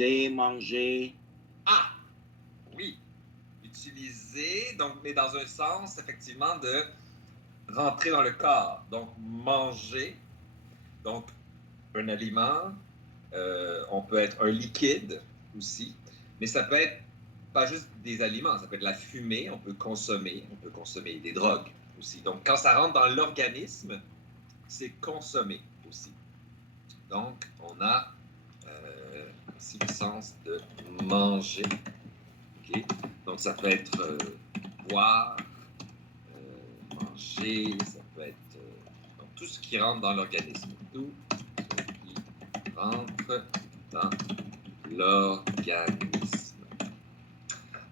Utiliser, manger. Ah, oui. Utiliser, donc, mais dans un sens, effectivement, de rentrer dans le corps. Donc, manger, donc un aliment, on peut être un liquide aussi, mais ça peut être pas juste des aliments, ça peut être la fumée, on peut consommer des drogues aussi. Donc, quand ça rentre dans l'organisme, c'est consommer aussi. Donc, on a aussi le sens de manger. Okay? Donc, ça peut être boire, manger, ça peut être donc, tout ce qui rentre dans l'organisme. Tout ce qui rentre dans l'organisme.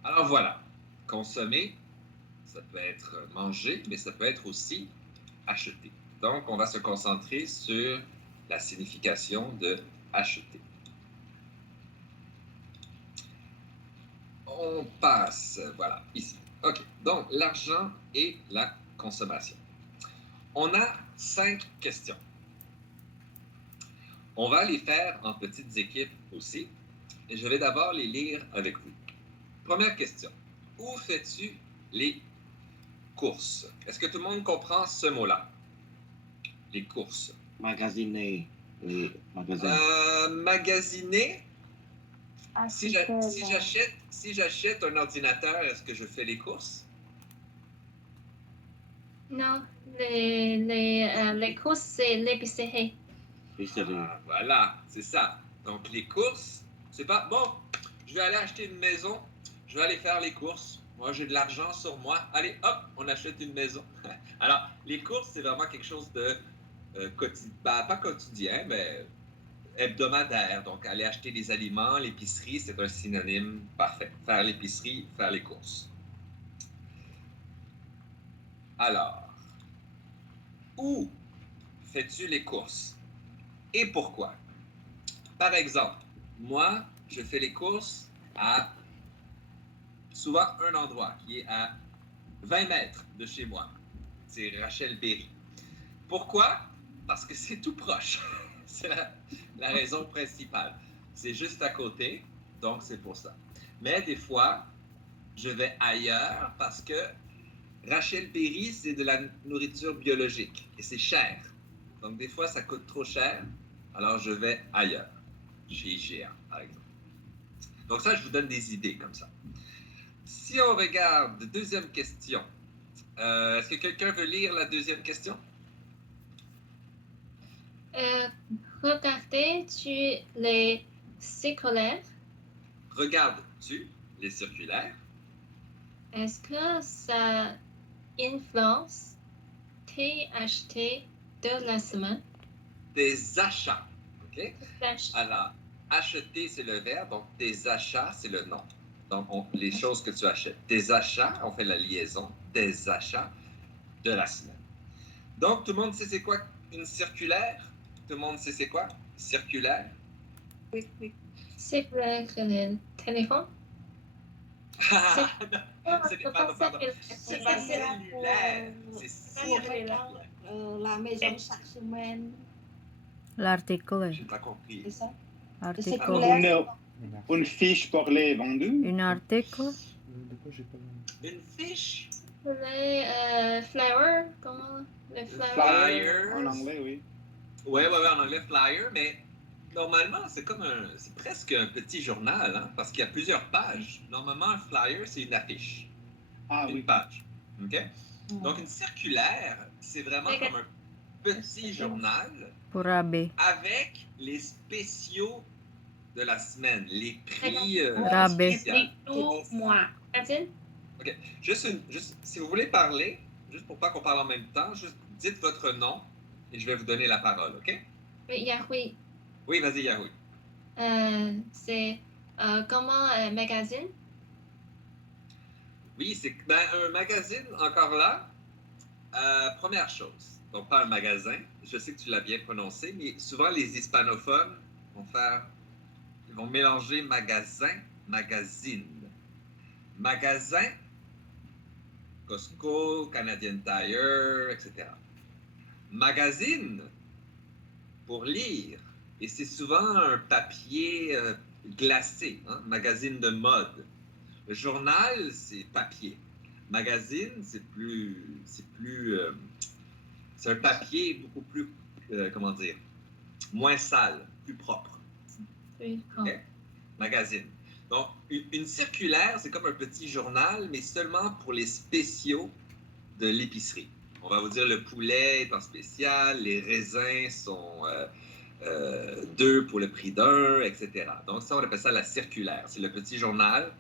Alors voilà, consommer, ça peut être manger, mais ça peut être aussi acheter. Donc, on va se concentrer sur la signification de acheter. On passe, voilà, ici. OK, donc l'argent et la consommation. On a 5 questions. On va les faire en petites équipes aussi. Et je vais d'abord les lire avec vous. Première question. Où fais-tu les courses? Est-ce que tout le monde comprend ce mot-là? Les courses. Magasiner. Les magasins. Magasiner. Si Acheter j'achète un ordinateur, est-ce que je fais les courses? Non, les courses, c'est l'épicerie. Ah, voilà, c'est ça. Donc, les courses, c'est pas, bon, je vais aller acheter une maison, je vais aller faire les courses. Moi, j'ai de l'argent sur moi. Allez, hop, on achète une maison. Alors, les courses, c'est vraiment quelque chose de pas quotidien, mais hebdomadaire. Donc, aller acheter des aliments, l'épicerie, c'est un synonyme parfait. Faire l'épicerie, faire les courses. Alors, où fais-tu les courses? Et pourquoi? Par exemple, moi, je fais les courses à souvent un endroit qui est à 20 mètres de chez moi. C'est Rachel Berry. Pourquoi? Parce que c'est tout proche. C'est la raison principale. C'est juste à côté, donc c'est pour ça. Mais des fois, je vais ailleurs parce que Rachel Berry, c'est de la nourriture biologique et c'est cher. Donc des fois, ça coûte trop cher, alors je vais ailleurs, chez IGA, par exemple. Donc ça, je vous donne des idées comme ça. Si on regarde deuxième question, est-ce que quelqu'un veut lire la deuxième question? Regardez-tu les circulaires? Regardes-tu les circulaires? Est-ce que ça influence tes achats de la semaine? Tes achats, OK? Achats. Alors, acheter, c'est le verbe, donc tes achats, c'est le nom. Donc, les choses que tu achètes. Tes achats, on fait la liaison, tes achats de la semaine. Donc, tout le monde sait c'est quoi une circulaire? Tout le monde sait c'est quoi? Circulaire? Oui. Circulaire le téléphone? Pardon. C'est pas cellulaire, c'est circulaire. La maison chaque semaine. L'article. J'ai pas compris. C'est ça? Article. Une fiche pour les vendus. Une article. De quoi j'ai pas Une fiche? Les flyers, comment? Les flyers. Flyers. En anglais, oui. Ouais, en anglais, flyer, mais normalement, c'est presque un petit journal, hein, parce qu'il y a plusieurs pages. Normalement, un flyer, c'est une affiche. Une page. OK? Donc, une circulaire, c'est vraiment comme un petit journal Pour rabais. avec les spéciaux de la semaine, les prix rabais. spéciaux. Tout mois. OK. Juste, si vous voulez parler, juste pour pas qu'on parle en même temps, juste dites votre nom et je vais vous donner la parole, OK? Oui, Yahoo. Oui, vas-y, Yahoo. C'est comment un magazine? Oui, c'est un magazine, encore là. Première chose, donc pas un magasin, je sais que tu l'as bien prononcé, mais souvent les hispanophones ils vont mélanger magasin, magazine. Magasin, Costco, Canadian Tire, etc. Magazine, pour lire. Et c'est souvent un papier glacé, hein? Magazine de mode. Le journal, c'est papier. Magazine, c'est un papier beaucoup plus, comment dire, moins sale, plus propre. Oui. OK? Magazine. Donc, une circulaire, c'est comme un petit journal, mais seulement pour les spéciaux de l'épicerie. On va vous dire le poulet est en spécial, les raisins sont 2 pour le prix d'un, etc. Donc ça, on appelle ça la circulaire. C'est le petit journal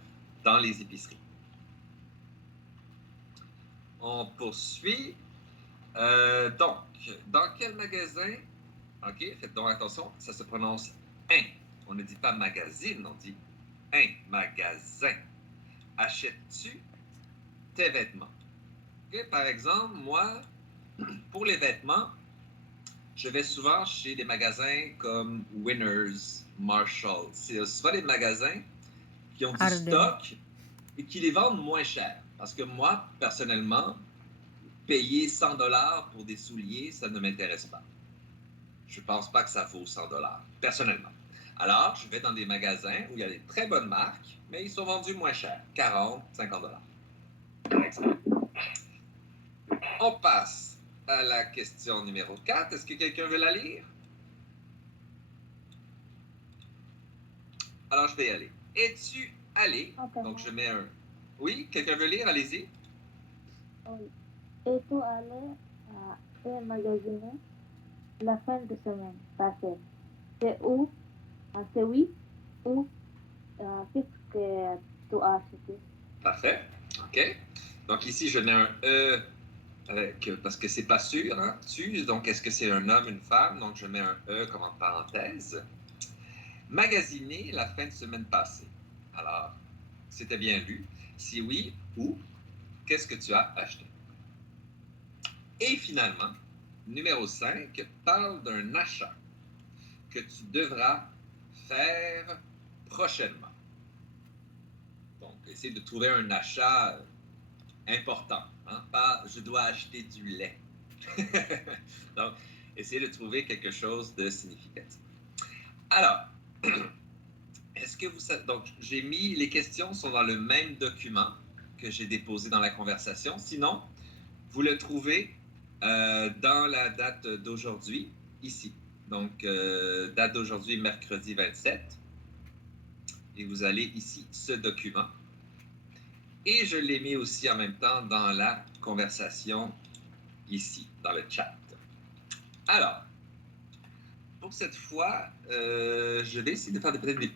dans les épiceries. On poursuit. Donc, dans quel magasin? OK, faites donc attention, ça se prononce un. On ne dit pas magazine, on dit un magasin. Achètes-tu tes vêtements? Okay, par exemple, moi, pour les vêtements, je vais souvent chez des magasins comme Winners, Marshalls. C'est souvent des magasins qui ont du Arden. stock et qui les vendent moins cher. Parce que moi, personnellement, payer 100 $ pour des souliers, ça ne m'intéresse pas. Je ne pense pas que ça vaut 100 $, personnellement. Alors, je vais dans des magasins où il y a des très bonnes marques, mais ils sont vendus moins cher, 40, 50 $, par exemple. On passe à la question numéro 4. Est-ce que quelqu'un veut la lire? Alors, je vais y aller. Es-tu allé? Donc, je mets un... Oui, quelqu'un veut lire? Allez-y. Oui. Es-tu allé à un magasin la fin de semaine passée? C'est où? C'est oui ou qu'est-ce que tu as acheté? Parfait. OK. Donc, ici, je mets un E parce que c'est pas sûr, hein? Tu, donc, est-ce que c'est un homme, une femme? Donc, je mets un E comme en parenthèse. Magasiner la fin de semaine passée. Alors, c'était bien lu. Si oui, où? Qu'est-ce que tu as acheté? Et finalement, numéro 5, parle d'un achat que tu devras faire prochainement. Donc, essaye de trouver un achat important. Hein? Pas « je dois acheter du lait ». Donc, essayez de trouver quelque chose de significatif. Alors, est-ce que vous savez... Donc, j'ai mis... Les questions sont dans le même document que j'ai déposé dans la conversation. Sinon, vous le trouvez dans la date d'aujourd'hui, ici. Donc, date d'aujourd'hui, mercredi 27. Et vous allez ici, ce document. Et je l'ai mis aussi en même temps dans la conversation ici, dans le chat. Alors, pour cette fois, je vais essayer de faire peut-être des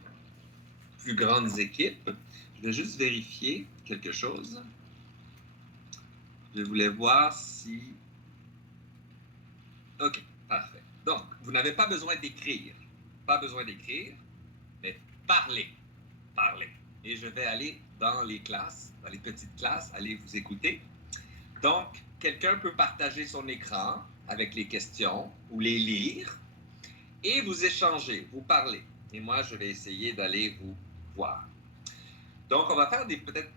plus grandes équipes. Je vais juste vérifier quelque chose. Je voulais voir si... OK, parfait. Donc, vous n'avez pas besoin d'écrire. Pas besoin d'écrire, mais parler. Parler. Et je vais aller dans les classes, dans les petites classes, aller vous écouter. Donc, quelqu'un peut partager son écran avec les questions ou les lire et vous échanger, vous parler. Et moi, je vais essayer d'aller vous voir. Donc, on va faire peut-être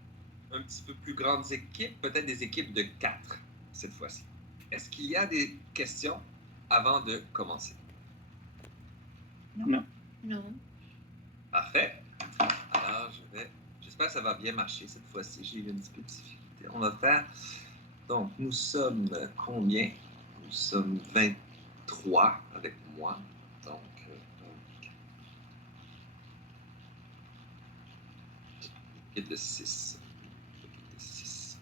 un petit peu plus grandes équipes, peut-être des équipes de 4 cette fois-ci. Est-ce qu'il y a des questions avant de commencer? Non. Non. Parfait. Alors, j'espère que ça va bien marcher cette fois-ci. J'ai eu un petit peu de difficulté. On va faire... Donc, nous sommes combien? Nous sommes 23 avec moi. Donc, équipe de 6. Équipe de 6.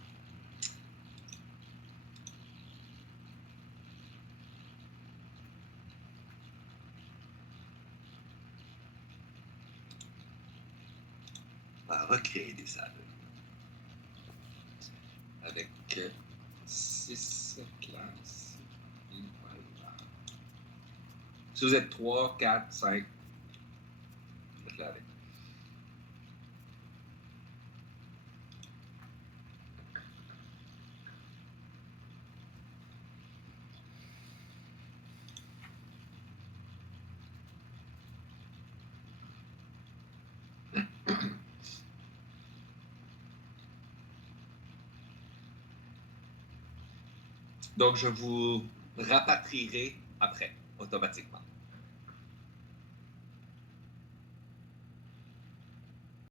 On va recréer des salles. Avec 6 classes. Et voilà. Si vous êtes 3, 4, 5, faites-le avec. Donc, je vous rapatrierai après, automatiquement.